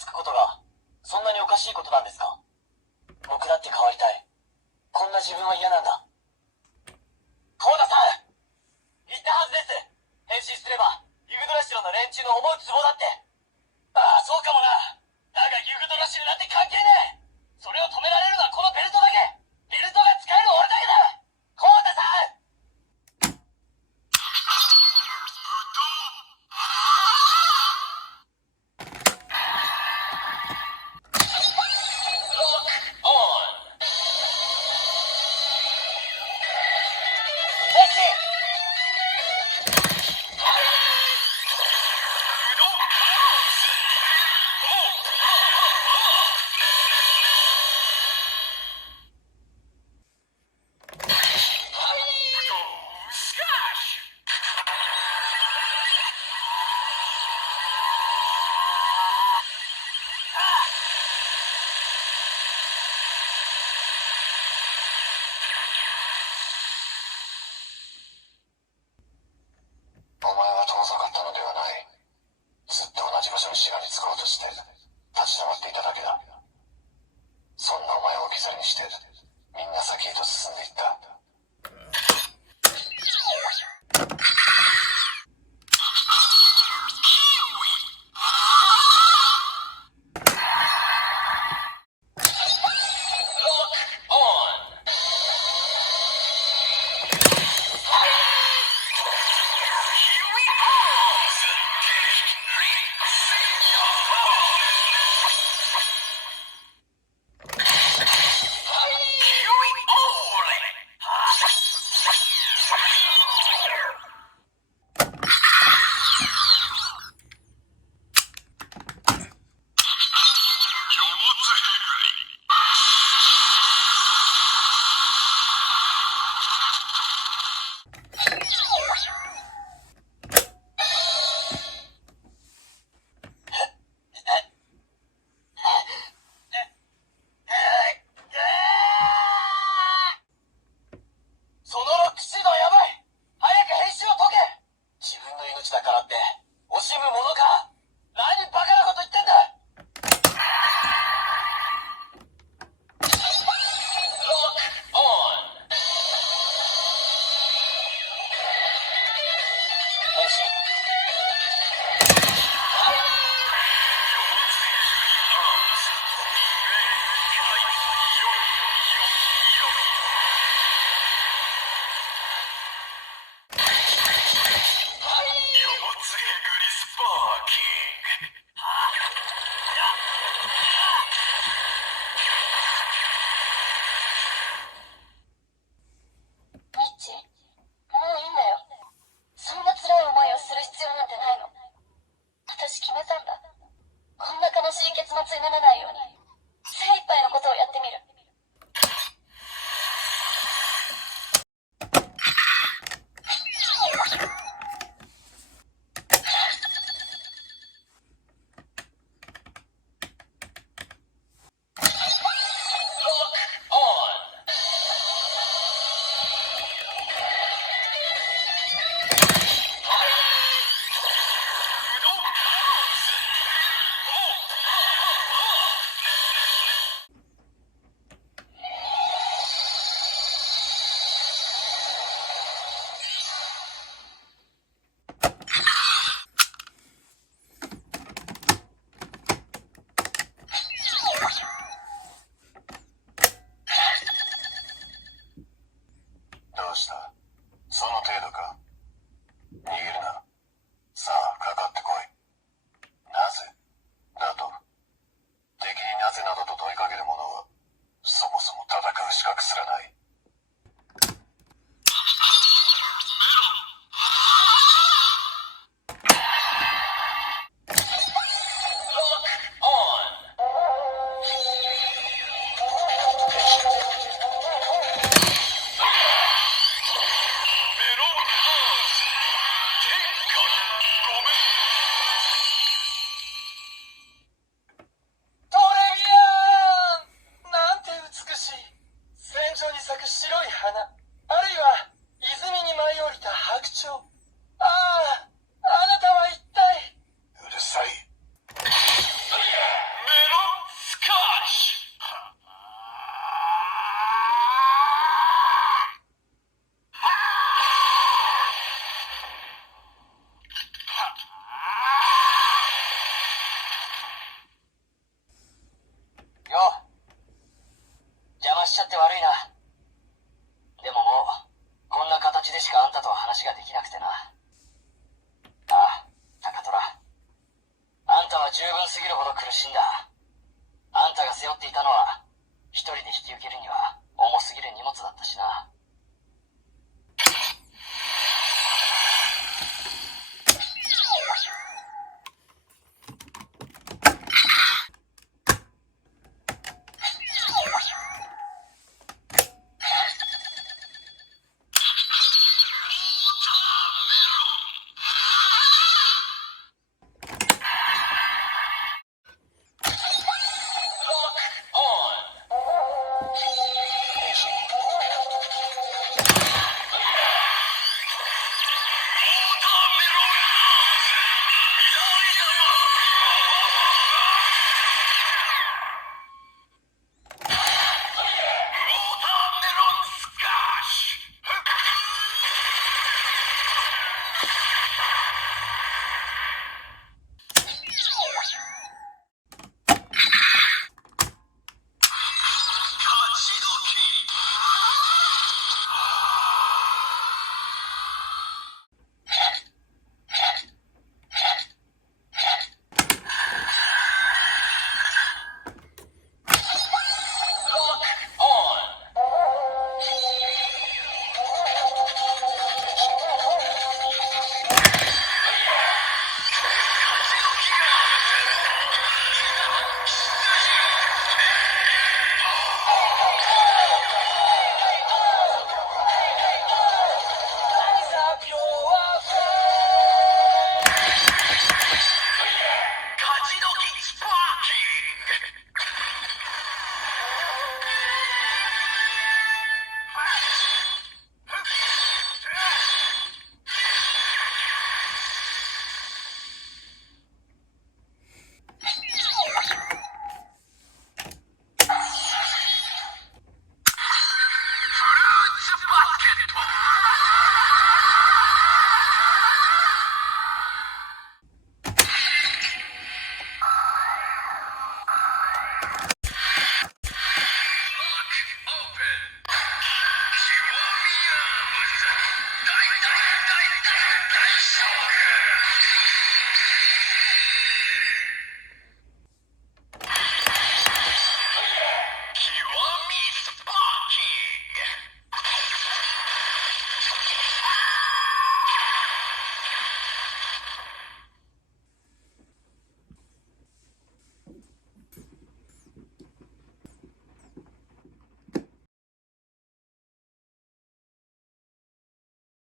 つくことがそんなにおかしいことなんですか？僕だって変わりたい。こんな自分は嫌なんだ。コウダさん、言ったはずです。変身すればユグドラシロの連中の思うツボだって。ああ、そうかもな。だがユグドラシルなんて関係ねえ。それを止められるのはこのベルトだけ。ベルトが使える俺だけだ。コウダさん。お前は遠ざかったのではない。ずっと同じ場所にしがみつこうとして立ち止まっていただけだ。そんなお前を置き去りにしてみんな先へと進んでいった。そのロックシードはやばい。早く変身を解け。自分の命だからって惜しむものか。何バカなこと言ってんだ。変身。ミッチ、もういいんだよ。そんな辛い思いをする必要なんてないの。私決めたんだ。こんな悲しい結末にならないように精一杯のことをやってみる。どうした？その程度か？逃げるな。さあ、かかってこい。なぜだと？敵になぜなどと問いかける者はそもそも戦う資格すらない。トレビアン、なんて美しい。戦場に咲く白い花、あるいは泉に舞い降りた白鳥。ああ、あなたは一体。うるさい。って悪いな。でももう、こんな形でしかあんたとは話ができなくてな。ああ、高虎。あんたは十分すぎるほど苦しんだ。あんたが背負っていたのは、一人で引き受けるには重すぎる荷物だったしな。